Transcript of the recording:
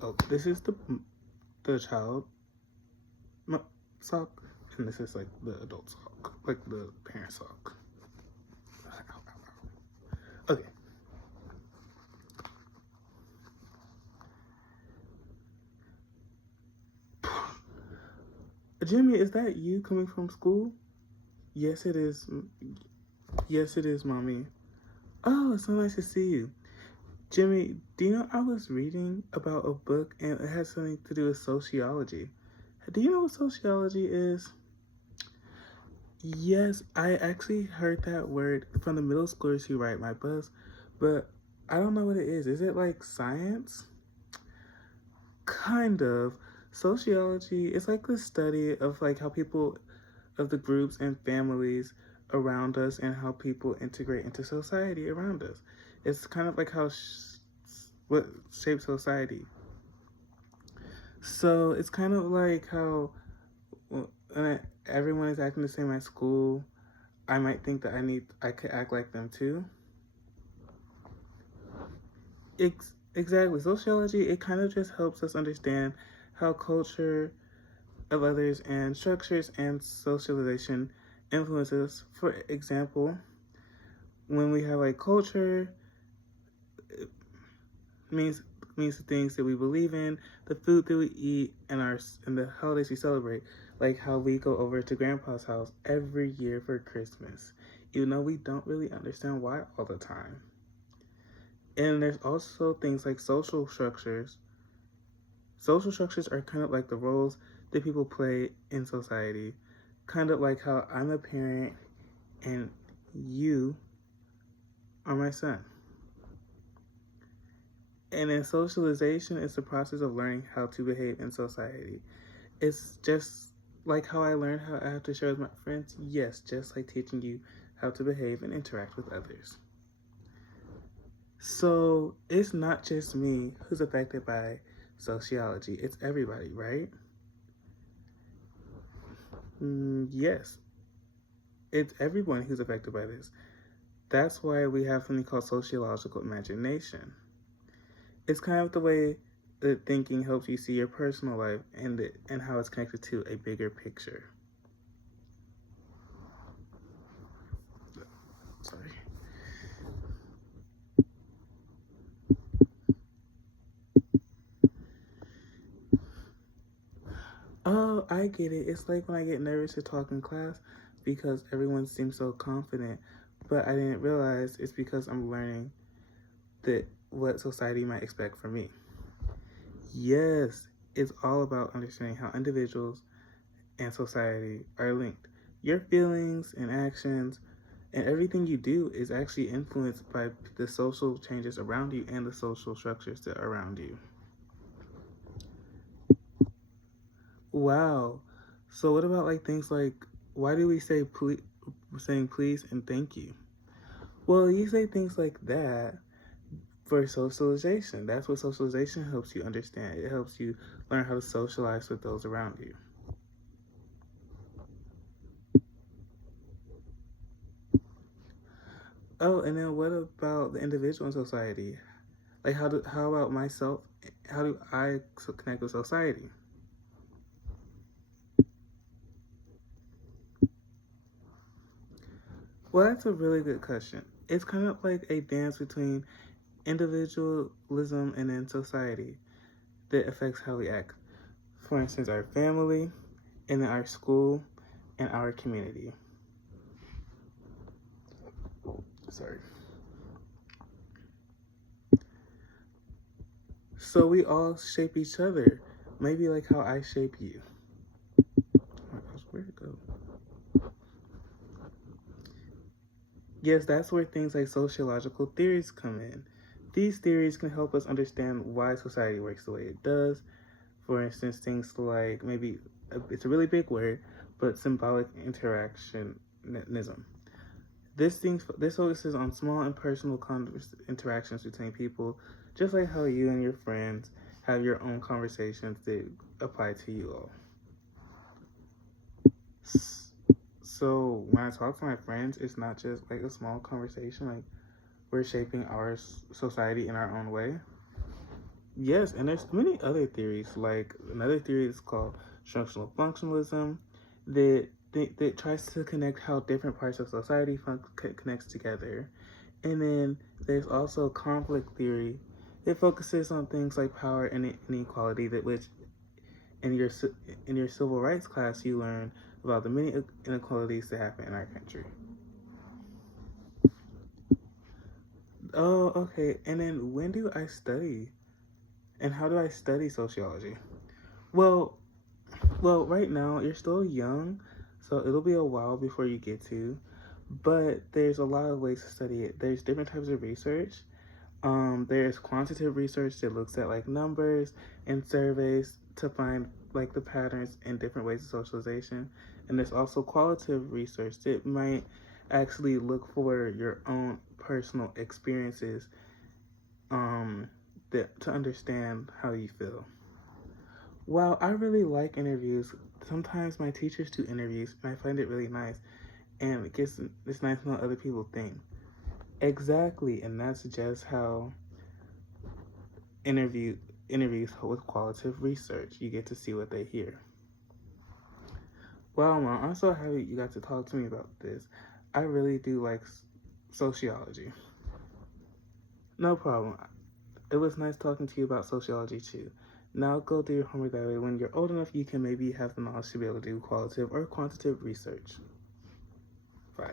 Oh, this is the child sock, and this is like the adult sock, like the parent sock. Okay. Jimmy, is that you coming from school? Yes, it is. Yes, it is, mommy. Oh, it's so nice to see you. Jimmy, do you know I was reading about a book and it has something to do with sociology? Do you know what sociology is? Yes, I actually heard that word from the middle schoolers who ride my bus, but I don't know what it is. Is it like science? Kind of. Sociology is like the study of like how people of the groups and families around us and how people integrate into society around us. It's kind of like how what shapes society. So it's kind of like how when everyone is acting the same at school, I might think that I could act like them too. Exactly. Sociology, it kind of just helps us understand how culture of others and structures and socialization influences. For example, when we have like culture, it means means the things that we believe in, the food that we eat, and the holidays we celebrate. Like how we go over to Grandpa's house every year for Christmas, even though we don't really understand why all the time. And there's also things like social structures. Social structures are kind of like the roles that people play in society, kind of like how I'm a parent and you are my son. And then socialization is the process of learning how to behave in society. It's just like how I learned how I have to share with my friends. Yes, just like teaching you how to behave and interact with others. So it's not just me who's affected by sociology, it's everybody, right? Yes, it's everyone who's affected by this. That's why we have something called sociological imagination. It's kind of the way that thinking helps you see your personal life and how it's connected to a bigger picture. Sorry. Oh, I get it. It's like when I get nervous to talk in class because everyone seems so confident, but I didn't realize it's because I'm learning that what society might expect from me. Yes, it's all about understanding how individuals and society are linked. Your feelings and actions and everything you do is actually influenced by the social changes around you and the social structures that are around you. Wow. So what about like things like why do we say please, saying please and thank you? Well, you say things like that for socialization. That's what socialization helps you understand. It helps you learn how to socialize with those around you. Oh, and then what about the individual in society? Like how about myself? How do I connect with society? Well, that's a really good question. It's kind of like a dance between individualism and then society that affects how we act. For instance, our family, and then our school, and our community. Sorry. So we all shape each other. Maybe like how I shape you. Oh my gosh, where'd it go? Yes, that's where things like sociological theories come in. These theories can help us understand why society works the way it does. For instance, things like maybe it's a really big word, but symbolic interactionism. This focuses on small and personal interactions between people, just like how you and your friends have your own conversations that apply to you all. So when I talk to my friends, it's not just like a small conversation. Like we're shaping our society in our own way. Yes, and there's many other theories. Like another theory is called structural functionalism, that tries to connect how different parts of society connects together. And then there's also conflict theory. It focuses on things like power and inequality, that which in your in your civil rights class you learn about the many inequalities that happen in our country. Oh, okay. And then when do I study? And how do I study sociology? Well, right now you're still young, so it'll be a while before you get to. But there's a lot of ways to study it. There's different types of research. There's quantitative research that looks at like numbers and surveys to find like the patterns in different ways of socialization. And there's also qualitative research that might actually look for your own personal experiences, that to understand how you feel. While I really like interviews, sometimes my teachers do interviews and I find it really nice, and it's nice to know what other people think. Exactly, and that's just how interview interviews with qualitative research. You get to see what they hear. Well, I'm so happy you got to talk to me about this. I really do like sociology. No problem. It was nice talking to you about sociology too. Now go do your homework that way. When you're old enough, you can maybe have the knowledge to be able to do qualitative or quantitative research. Bye.